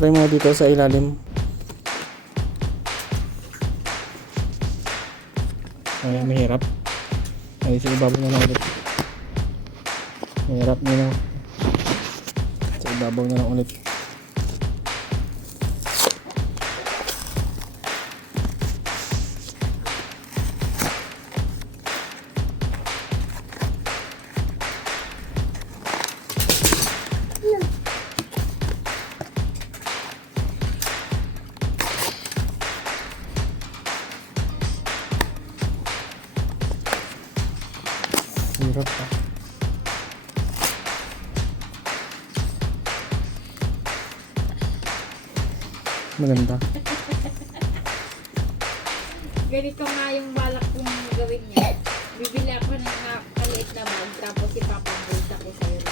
Try mo dito sa ilalim. Ay, mahirap. Ay, sa ibabaw na lang ulit. Mahirap nyo na. Sa ibabaw na lang ulit. Hirap pa. Maganda. Ganito nga yung balak kong gawin niya. Bibili ako ng kaliit na bag, tapos ipapabulta ko sa'yo.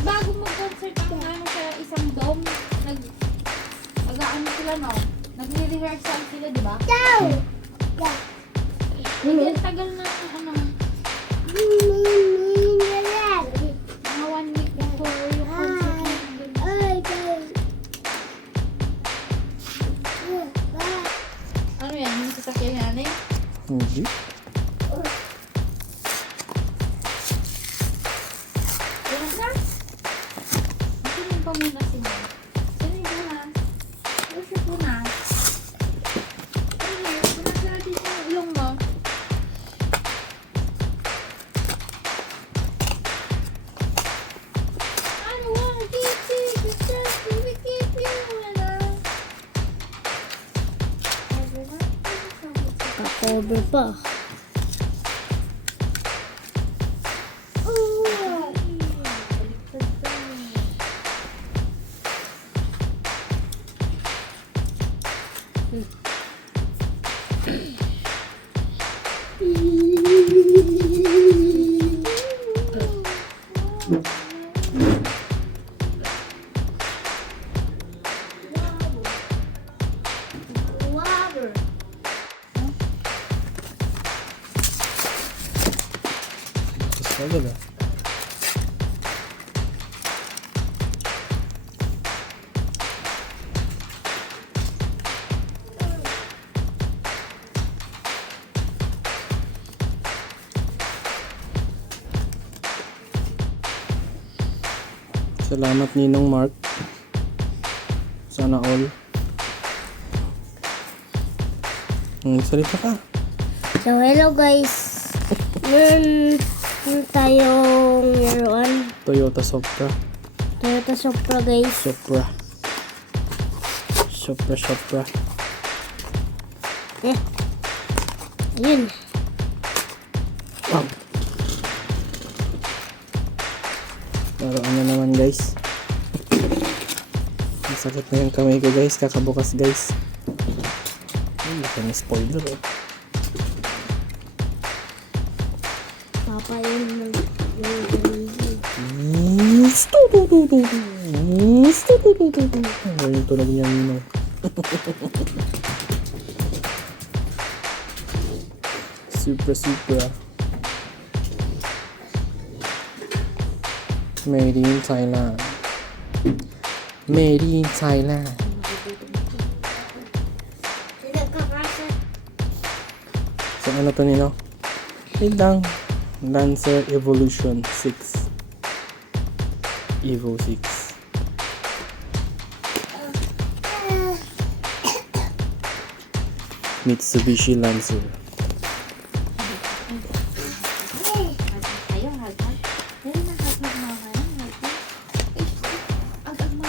Bago mag-concert ang ano sa isang dome, nag-ano sila, no? Nag-rehearsal sila, di ba? Ciao! Ang tagal na ano, mga 1 week before yung concert. Ano yan? Yung sasakyan natin? Hindi. Yan na? Sinin pa muna si Mo. Sinin mo na. Usip mo na. Ayun, punas na natin yung ilong mo. Ano nga? We keep you wala. Cover pa. Water. Tapos agad ah. Salamat Ninong Mark. Sana all. Salita ka. So, hello guys. Meron tayong laruan. Toyota Supra. Toyota Supra guys. Supra. Supra. Ayun. Wow. Laruan na naman guys. Ang sakit na yung kamay ko guys. Kakabukas guys. Ay, laki ng spoiler oh. Papa yun Ay, yung tunog niya nino. Super. Made in Thailand. Made in Thailand. So ano to nino? Lang. Lancer Evolution 6. Evo 6. Mitsubishi Lancer. Ayaw, hagag. Dali na hagag mga yan. Agag mga.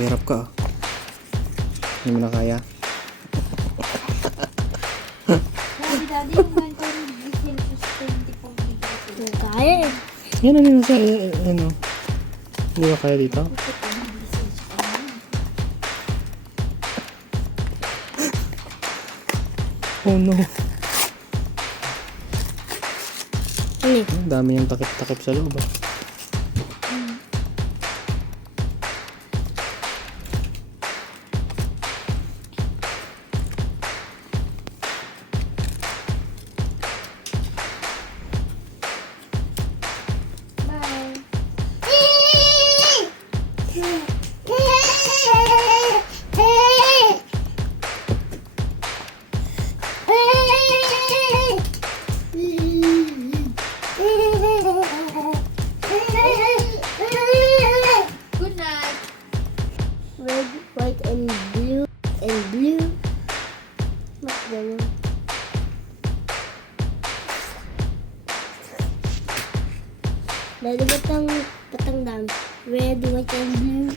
Hirap ka. Hindi mo na kaya. Daddy, yung ganito yung diesel is 24 degrees. Kaya eh. Yan ano yun sa ano. Hindi ba kaya dito? Oh no. Ang dami yung takip-takip sa loob ah. Good night. Red, white, and blue. Mas ganun. Dali batang dam. Red, white, and blue.